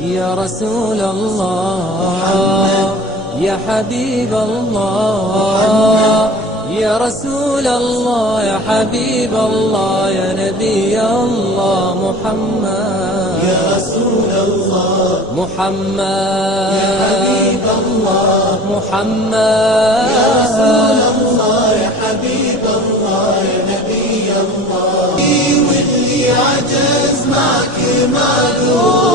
يا رسول الله يا حبيب الله يا رسول الله يا حبيب الله يا نبي الله محمد يا رسول الله محمد يا حبيب الله محمد يا رسول الله يا حبيب الله يا نبي الله واللي عجز معك معذور